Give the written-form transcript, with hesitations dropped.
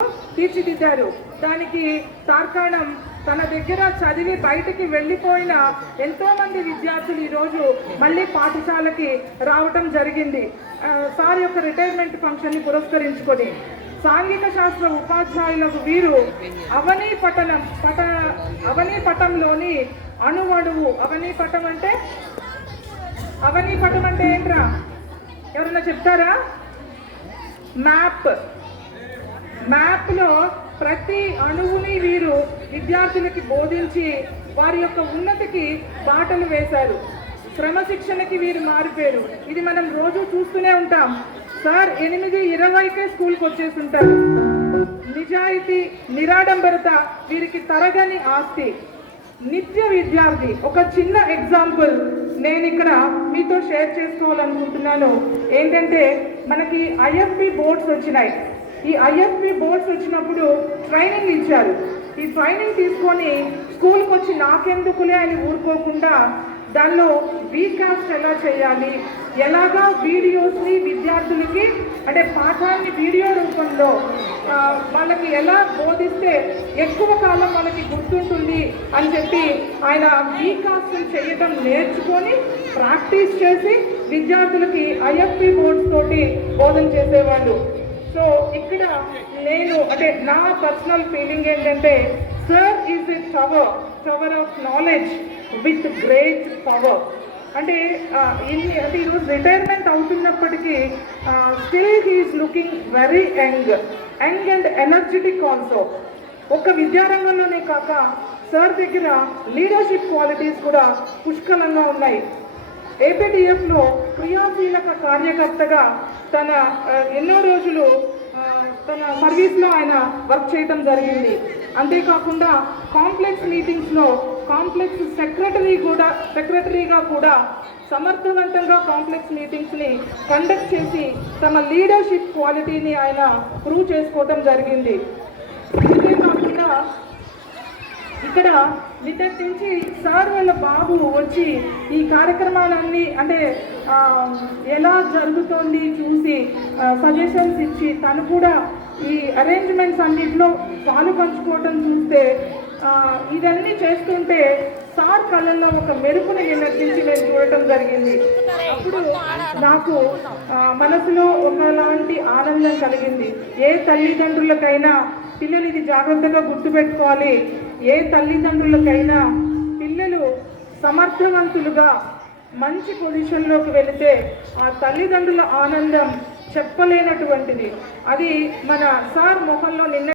తీర్చిదిద్దారు. దానికి తార్కాణం తన దగ్గర చదివి బయటికి వెళ్ళిపోయిన ఎంతో మంది విద్యార్థులు ఈరోజు మళ్ళీ పాఠశాలకి రావటం జరిగింది. సార్ యొక్క రిటైర్మెంట్ ఫంక్షన్ని పురస్కరించుకొని సాంఘిక శాస్త్ర ఉపాధ్యాయులకు వీరు అవనీ పటంలోని అణువణువు అవనీ పటం అంటే ఏంట్రా, ఎవరన్నా చెప్తారా? మ్యాప్లో ప్రతి అణువుని వీరు విద్యార్థులకి బోధించి వారి యొక్క ఉన్నతికి బాటలు వేశారు. క్రమశిక్షణకి వీరు మారిపోయారు. ఇది మనం రోజు చూస్తూనే ఉంటాం. సార్ 8:20కే స్కూల్కి వచ్చేస్తుంటారు. నిజాయితీ, నిరాడంబరత వీరికి తరగని ఆస్తి. నిత్య విద్యార్థి. ఒక చిన్న ఎగ్జాంపుల్ నేను ఇక్కడ మీతో షేర్ చేసుకోవాలనుకుంటున్నాను. ఏంటంటే మనకి ఐఎఫ్పి బోర్డ్స్ వచ్చినాయి. ఈ ఐఎఫ్పి బోర్డ్స్ వచ్చినప్పుడు ట్రైనింగ్ ఇచ్చారు. ఈ ట్రైనింగ్ తీసుకొని స్కూల్కి వచ్చి నాకెందుకులే అని ఊరుకోకుండా దానిలో వీకాస్ట్ ఎలా చేయాలి, ఎలాగా వీడియోస్ని విద్యార్థులకి అంటే పాఠాన్ని వీడియో రూపంలో వాళ్ళకి ఎలా బోధిస్తే ఎక్కువ కాలం వాళ్ళకి గుర్తుంటుంది అని చెప్పి ఆయన వీకాస్ట్ చేయడం నేర్చుకొని ప్రాక్టీస్ చేసి విద్యార్థులకి ఐఎఫ్పి బోర్డ్స్ తోటి బోధన చేసేవాళ్ళు. సో ఇక్కడ నేను అంటే నా పర్సనల్ ఫీలింగ్ ఏంటంటే sir is a tower of knowledge with great power. అంటే ఈరోజు రిటైర్మెంట్ అవుతున్నప్పటికీ still he's looking very young and energetic also. ఒక్క విద్యారంగంలోనే కాక సార్ దగ్గర లీడర్షిప్ క్వాలిటీస్ కూడా పుష్కలంగా ఉన్నాయి. ఏపీటీఎఫ్లో క్రియాశీలక కార్యకర్తగా తన ఎన్నో రోజులు తన సర్వీస్లో ఆయన వర్క్ చేయడం జరిగింది. అంతేకాకుండా కాంప్లెక్స్ మీటింగ్స్లో కాంప్లెక్స్ సెక్రటరీగా కూడా సమర్థవంతంగా కాంప్లెక్స్ మీటింగ్స్ని కండక్ట్ చేసి తమ లీడర్షిప్ క్వాలిటీని ఆయన ప్రూవ్ చేసుకోవడం జరిగింది. అంతేకాకుండా ఇక్కడ నిన్నటి నుంచి సార్ వాళ్ళ బాబు వచ్చి ఈ కార్యక్రమాలన్నీ అంటే ఎలా జరుగుతోంది చూసి సజెషన్స్ ఇచ్చి తను కూడా ఈ అరేంజ్మెంట్స్ అన్నింటిలో పాలు పంచుకోవటం చూస్తే ఇవన్నీ చేస్తుంటే సార్ కళ్ళల్లో ఒక మెరుపుని నిన్నటించి నేను చూడటం జరిగింది. అప్పుడు నాకు మనసులో ఒకలాంటి ఆనందం కలిగింది. ఏ తల్లిదండ్రులకైనా పిల్లలు ఇది జాగ్రత్తగా గుర్తుపెట్టుకోవాలి. ఏ తల్లిదండ్రులకైనా పిల్లలు సమర్థవంతులుగా మంచి పొజిషన్లోకి వెళితే ఆ తల్లిదండ్రుల ఆనందం చెప్పలేనటువంటిది. అది మన సార్ మొహంలో నిన్న